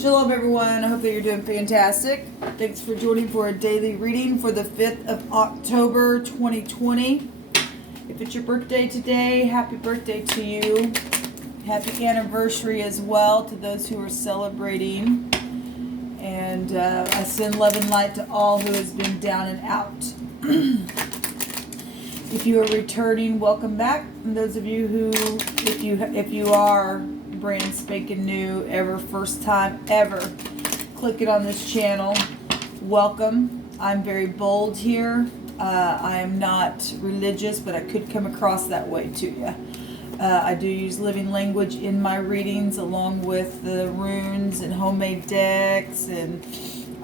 Shalom everyone, I hope that you're doing fantastic. Thanks for joining for a daily reading for the 5th of October 2020. If it's your birthday today, happy birthday to you. Happy anniversary as well to those who are celebrating. And I send love and light to all who has been down and out. If you are returning, welcome back. And those of you who, if you are brand spanking new, first time ever clicking on this channel, welcome. I'm very bold here. I am not religious, but I could come across that way to you. I do use living language in my readings along with the runes and homemade decks, and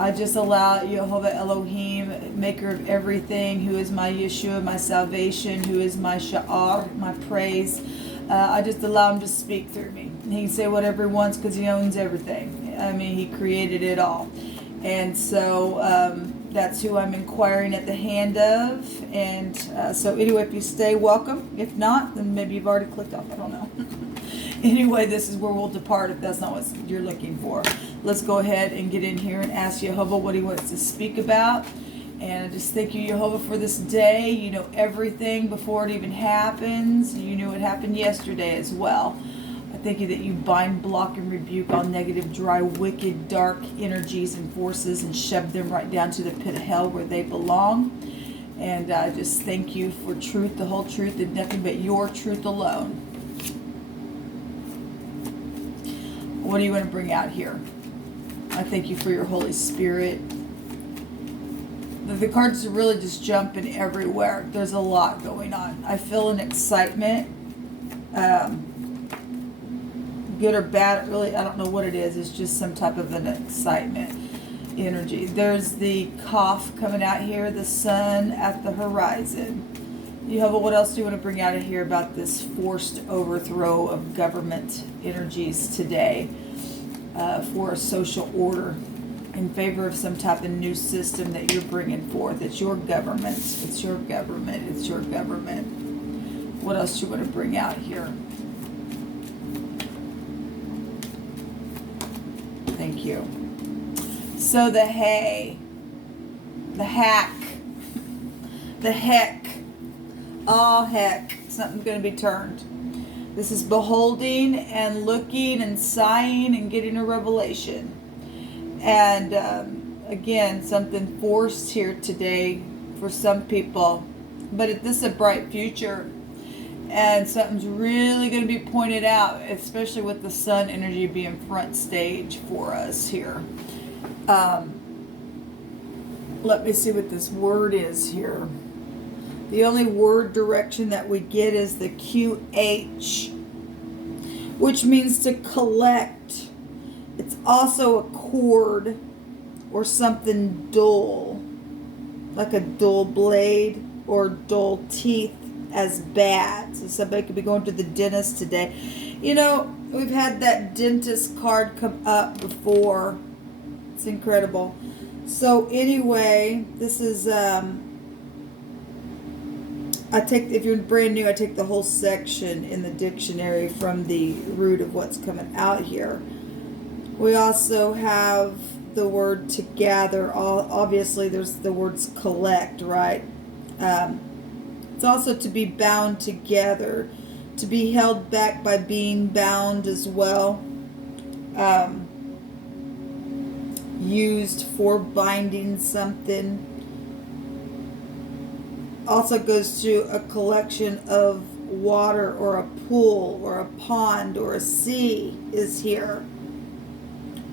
I just allow Jehovah Elohim, maker of everything, who is my Yeshua, my salvation, who is my Sha'ar, my praise. I just allow him to speak through me. He can say whatever he wants because he owns everything. I mean, he created it all. And so that's who I'm inquiring at the hand of. And so anyway, if you stay, welcome. If not, then maybe you've already clicked off. I don't know. Anyway, this is where we'll depart if that's not what you're looking for. Let's go ahead and get in here and ask Jehovah what he wants to speak about. And I just thank you, Jehovah, for this day. You know everything before it even happens. You knew it happened yesterday as well. I thank you that you bind, block, and rebuke all negative, dry, wicked, dark energies and forces and shove them right down to the pit of hell where they belong. And I just thank you for truth, the whole truth, and nothing but your truth alone. What do you want to bring out here? I thank you for your Holy Spirit. The cards are really just jumping everywhere. There's a lot going on. I feel an excitement. Good or bad, really, I don't know what it is. It's just some type of an excitement energy. There's the cough coming out here, the sun at the horizon. Jehovah, what else do you want to bring out of here about this forced overthrow of government energies today for a social order in favor of some type of new system that you're bringing forth? It's your government. It's your government. It's your government. What else do you want to bring out here? Thank you. So the hay, the hack, the heck, all heck, something's going to be turned. This is beholding and looking and sighing and getting a revelation. And again, something forced here today for some people. But this is a bright future. And something's really going to be pointed out, especially with the sun energy being front stage for us here. Let me see what this word is here. The only word direction that we get is the QH, which means to collect. It's also a cord or something dull, like a dull blade or dull teeth as bad. So somebody could be going to the dentist today. You know, we've had that dentist card come up before. It's incredible. So anyway, this is, if you're brand new, I take the whole section in the dictionary from the root of what's coming out here. We also have the word to gather. Obviously, there's the words collect, right? It's also to be bound together, to be held back by being bound as well. Used for binding something. Also goes to a collection of water or a pool or a pond or a sea is here.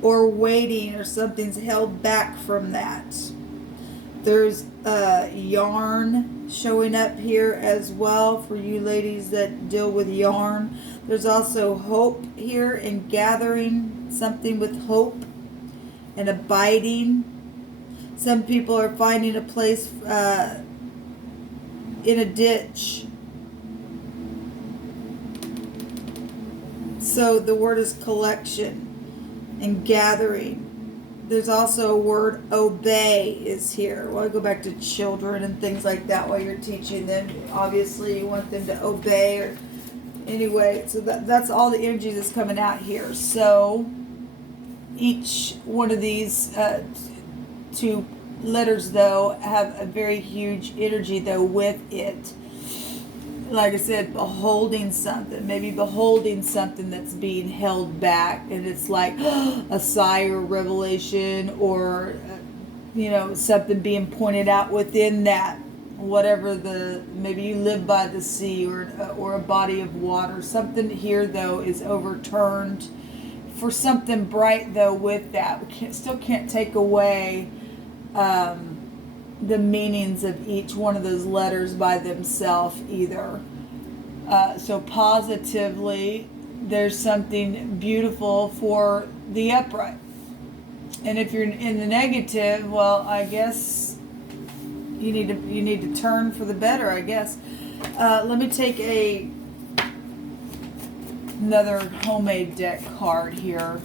Or waiting, or something's held back from that. There's yarn showing up here as well for you ladies that deal with yarn. There's also hope here in gathering something with hope and abiding. Some people are finding a place in a ditch. So the word is collection and gathering. There's also a word obey is here. Well, I go back to children and things like that while you're teaching them. Obviously, you want them to obey. Or anyway, so that's all the energy that's coming out here. So each one of these two letters, though, have a very huge energy, though, with it. Like I said, beholding something, maybe beholding something that's being held back, and it's like a sigh or revelation, or something being pointed out within that, whatever maybe you live by the sea, or a body of water. Something here, though, is overturned for something bright, though, with that. We still can't take away the meanings of each one of those letters by themselves either. So positively, there's something beautiful for the upright. And if you're in the negative, well, I guess you need to turn for the better, I guess. Let me take another homemade deck card here,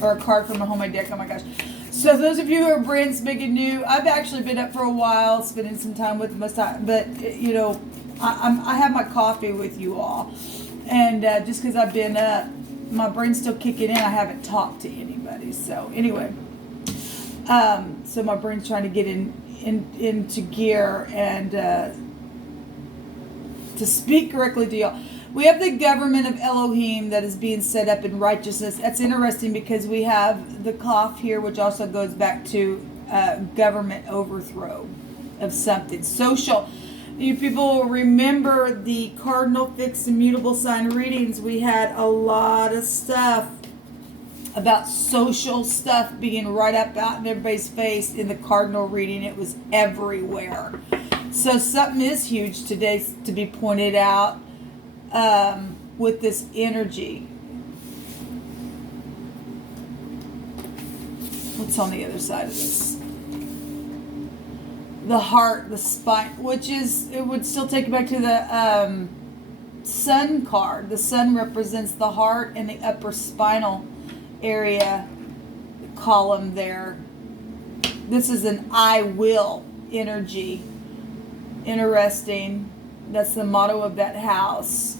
or a card from a homemade deck. Oh my gosh. So those of you who are brand spanking new, I've actually been up for a while, spending some time with most time, but I have my coffee with you all, and just because I've been up, my brain's still kicking in. I haven't talked to anybody, so anyway, so my brain's trying to get into gear and to speak correctly to y'all. We have the government of Elohim that is being set up in righteousness. That's interesting because we have the cloth here, which also goes back to government overthrow of something. Social. You people remember the cardinal fixed immutable sign readings. We had a lot of stuff about social stuff being right up out in everybody's face in the cardinal reading. It was everywhere. So something is huge today to be pointed out. With this energy. What's on the other side of this? The heart, the spine, which is, it would still take you back to the sun card. The sun represents the heart and the upper spinal area column there. This is an I will energy. Interesting. That's the motto of that house.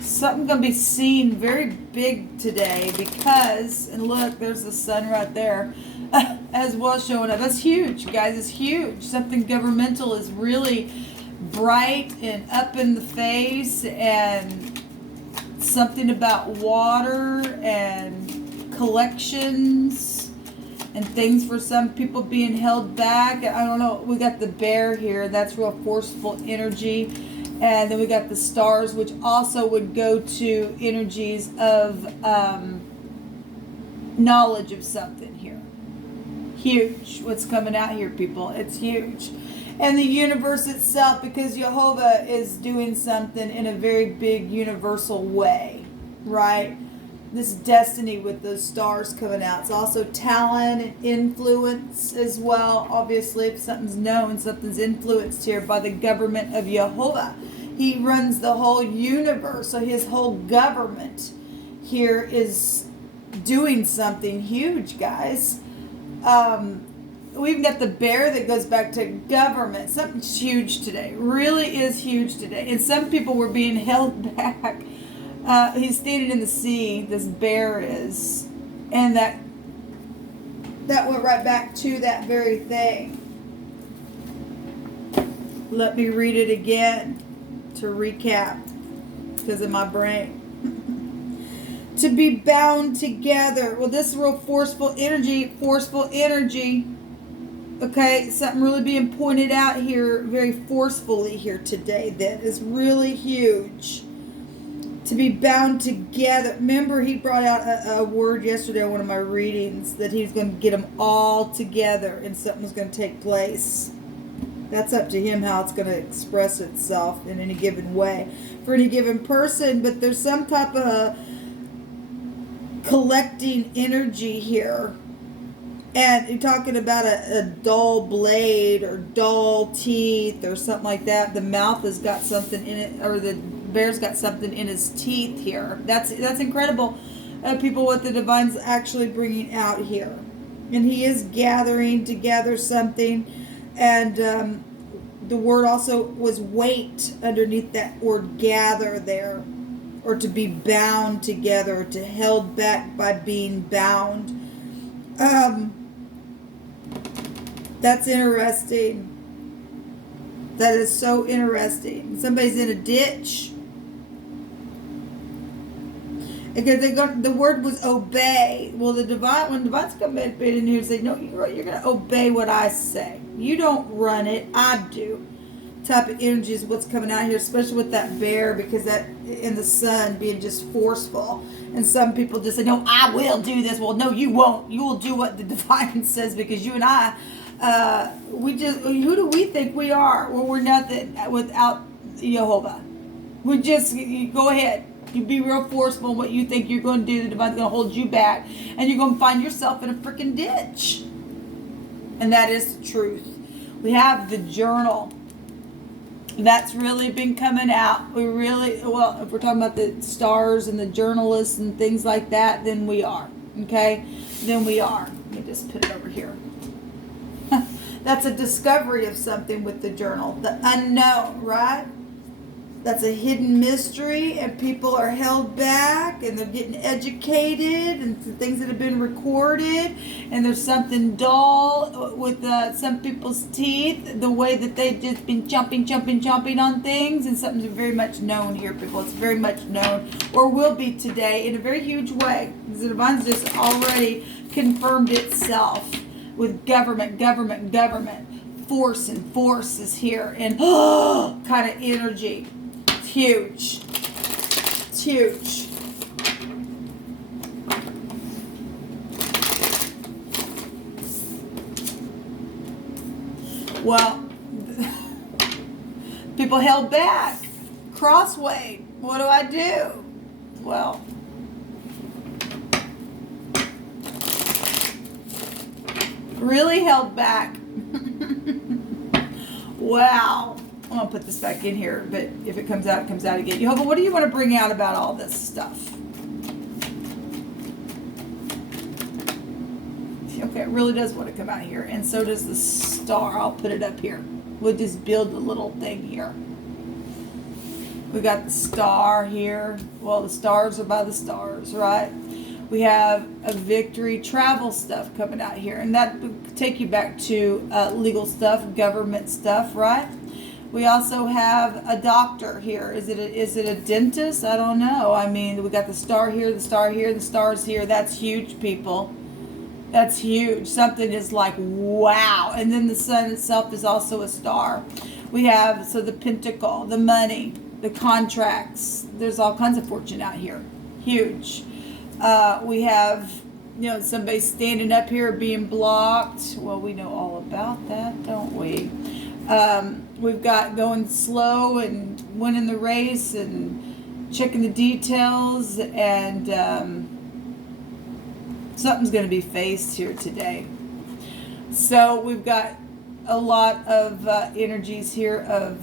Something going to be seen very big today because, and look, there's the sun right there as well showing up. That's huge, guys. It's huge. Something governmental is really bright and up in the face, and something about water and collections and things for some people being held back. I don't know. We got the bear here. That's real forceful energy. And then we got the stars, which also would go to energies of knowledge of something here. Huge. What's coming out here, people. It's huge. And the universe itself, because Jehovah is doing something in a very big universal way, right? This destiny with those stars coming out. It's also talent and influence as well. Obviously, if something's known, something's influenced here by the government of Jehovah. He runs the whole universe. So his whole government here is doing something huge, guys. We even got the bear that goes back to government. Something's huge today. Really is huge today. And some people were being held back. He's standing in the sea, this bear is, and that went right back to that very thing. Let me read it again to recap because of my brain. To be bound together. Well, this is real forceful energy. Okay, something really being pointed out here very forcefully here today that is really huge. To be bound together. Remember, he brought out a word yesterday on one of my readings that he's going to get them all together and something's going to take place. That's up to him how it's going to express itself in any given way for any given person. But there's some type of collecting energy here. And you're talking about a dull blade or dull teeth or something like that. The mouth has got something in it, or the bear's got something in his teeth here. That's incredible. People, what the divine's actually bringing out here. And he is gathering together something. And the word also was weight underneath that word gather there. or to be bound together, to held back by being bound. That's interesting. That is so interesting. Somebody's in a ditch. Because the word was obey. Well, when divine's come in here and say, no, you're going to obey what I say. You don't run it, I do. Type of energy is what's coming out here, especially with that bear, because that in the sun being just forceful. And some people just say, no, I will do this. Well, no, you won't. You will do what the divine says, because you and I, who do we think we are? Well, we're nothing without Jehovah. We just, go ahead. You be real forceful in what you think you're going to do. The divine's going to hold you back, and you're going to find yourself in a freaking ditch. And that is the truth. We have the journal. That's really been coming out. If we're talking about the stars and the journalists and things like that, then we are. Okay? Then we are. Let me just put it over here. That's a discovery of something with the journal. The unknown, right? That's a hidden mystery, and people are held back, and they're getting educated, and things that have been recorded, and there's something dull with some people's teeth, the way that they've just been chomping on things, and something's very much known here, people. It's very much known, or will be today, in a very huge way. The divine's just already confirmed itself with government. Force is here, and kind of energy. Huge. It's huge. Well, people held back. Crossway. What do I do? Well, really held back. Wow. I'm going to put this back in here, but if it comes out, it comes out again. Jehovah, what do you want to bring out about all this stuff? Okay, it really does want to come out here, and so does the star. I'll put it up here. We'll just build a little thing here. We got the star here. Well, the stars are by the stars, right? We have a victory, travel stuff coming out here, and that would take you back to legal stuff, government stuff, right? We also have a doctor here. Is it a dentist? I don't know. I mean, we got the star here, the star here, the stars here. That's huge, people. That's huge. Something is like, wow. And then the sun itself is also a star. We have, the pentacle, the money, the contracts. There's all kinds of fortune out here. Huge. We have, somebody standing up here being blocked. Well, we know all about that, don't we? We've got going slow and winning the race and checking the details, and something's going to be faced here today. So we've got a lot of energies here of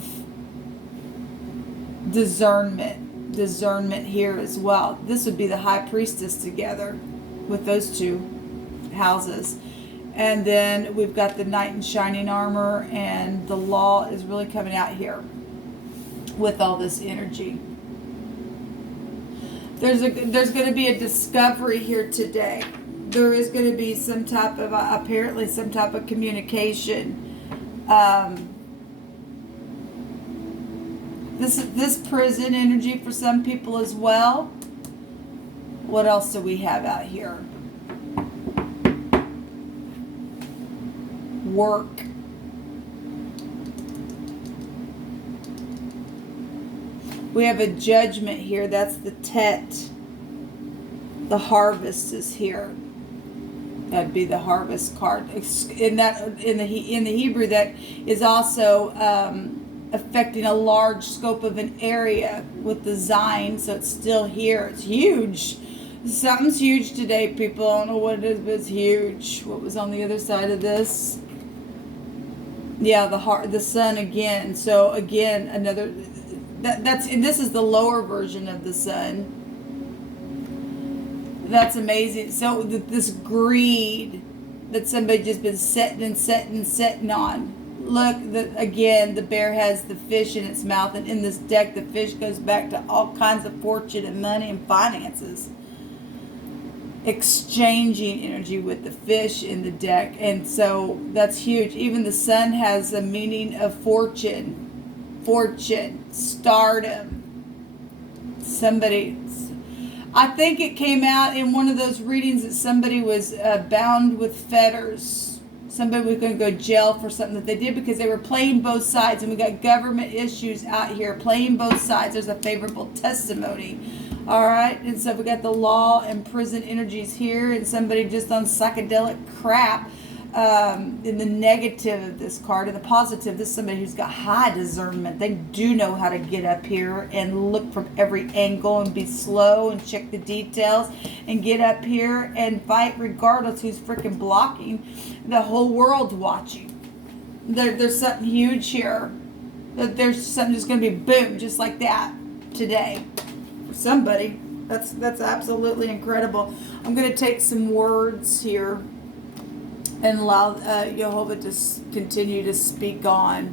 discernment here as well. This would be the high priestess together with those two houses. And then we've got the knight in shining armor, and the law is really coming out here with all this energy. There's going to be a discovery here today. There is going to be some type of, apparently some type of communication. This prison energy for some people as well. What else do we have out here? Work. We have a judgment here. That's the Tet. The harvest is here. That'd be the harvest card. In the Hebrew, that is also affecting a large scope of an area with the Zion. So it's still here. It's huge. Something's huge today, people. I don't know what it is, but it's huge. What was on the other side of this? Yeah, the sun again. So again, another. This is the lower version of the sun. That's amazing. So this greed that somebody just been setting on, look, again, the bear has the fish in its mouth, and in this deck, the fish goes back to all kinds of fortune and money and finances. Exchanging energy with the fish in the deck, and so that's huge. Even the sun has a meaning of fortune, stardom. Somebody, I think it came out in one of those readings that somebody was bound with fetters. Somebody was going to go to jail for something that they did because they were playing both sides, and we got government issues out here playing both sides. There's a favorable testimony. All right, and so we got the law and prison energies here, and somebody just on psychedelic crap. In the negative of this card, and the positive, this is somebody who's got high discernment. They do know how to get up here and look from every angle and be slow and check the details and get up here and fight regardless who's freaking blocking. The whole world's watching. There's something huge here. There's something that's going to be boom, just like that today. Somebody. That's absolutely incredible. I'm going to take some words here and allow Jehovah to continue to speak on.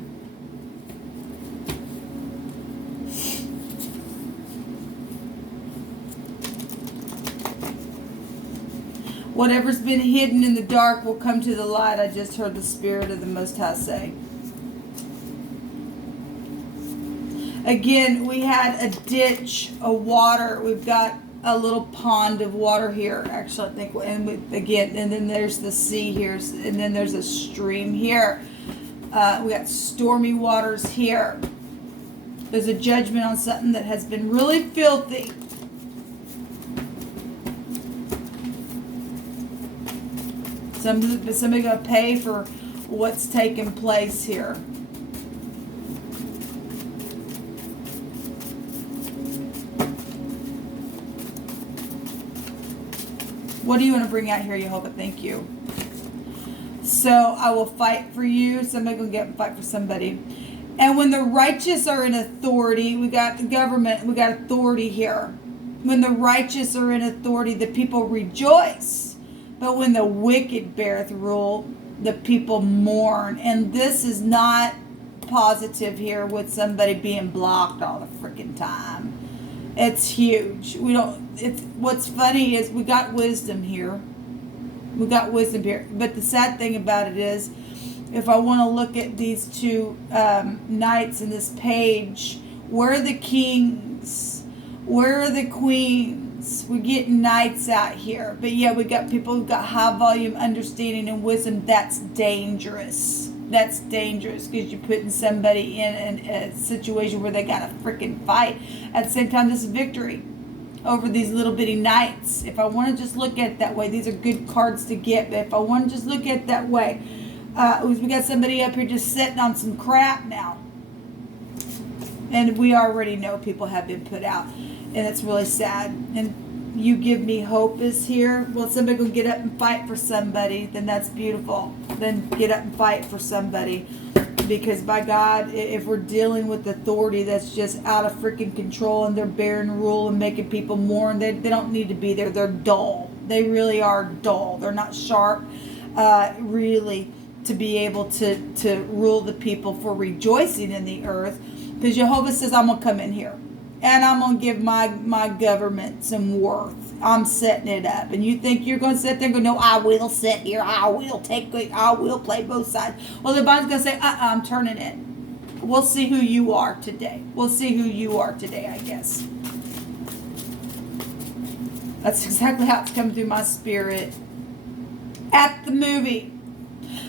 Whatever's been hidden in the dark will come to the light. I just heard the Spirit of the Most High say. Again, we had a ditch, a water. We've got a little pond of water here, actually, I think. And and then there's the sea here, and then there's a stream here. We got stormy waters here. There's a judgment on something that has been really filthy. Somebody going to pay for what's taking place here. What do you want to bring out here, Jehovah? Thank you. So I will fight for you. Somebody going to get and fight for somebody. And when the righteous are in authority, we got the government, we got authority here. When the righteous are in authority, the people rejoice. But when the wicked beareth rule, the people mourn. And this is not positive here with somebody being blocked all the freaking time. It's huge. What's funny is we got wisdom here. We got wisdom here. But the sad thing about it is, if I want to look at these two knights in this page, where are the kings? Where are the queens? We're getting knights out here. But yeah, we got people who've got high volume understanding and wisdom. That's dangerous. That's dangerous because you're putting somebody in a situation where they got to freaking fight. At the same time, this is victory over these little bitty knights. If I want to just look at it that way, these are good cards to get. But if I want to just look at it that way, we got somebody up here just sitting on some crap now. And we already know people have been put out. And it's really sad. And you give me hope is here. Well, somebody will get up and fight for somebody. Then that's beautiful. Then get up and fight for somebody. Because by God, if we're dealing with authority that's just out of freaking control and they're bearing rule and making people mourn, they don't need to be there. They're dull. They really are dull. They're not sharp, really, to be able to rule the people for rejoicing in the earth. Because Jehovah says, I'm going to come in here. And I'm going to give my government some worth. I'm setting it up. And you think you're going to sit there and go, no, I will sit here. I will play both sides. Well, the Bible's going to say, I'm turning it. We'll see who you are today. We'll see who you are today, I guess. That's exactly how it's coming through my spirit. At the movie.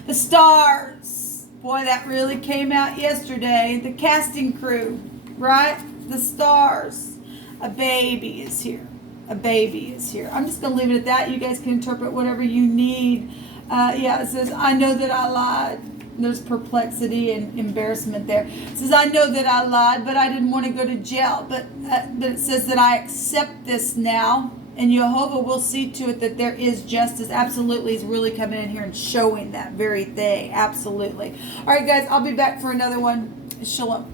The stars. Boy, that really came out yesterday. The casting crew, right? The stars. A baby is here. A baby is here. I'm just going to leave it at that. You guys can interpret whatever you need. Yeah, it says, I know that I lied. There's perplexity and embarrassment there. It says, I know that I lied, but I didn't want to go to jail. But it says that I accept this now. And Jehovah will see to it that there is justice. Absolutely. He's really coming in here and showing that very thing. Absolutely. All right, guys. I'll be back for another one. Shalom.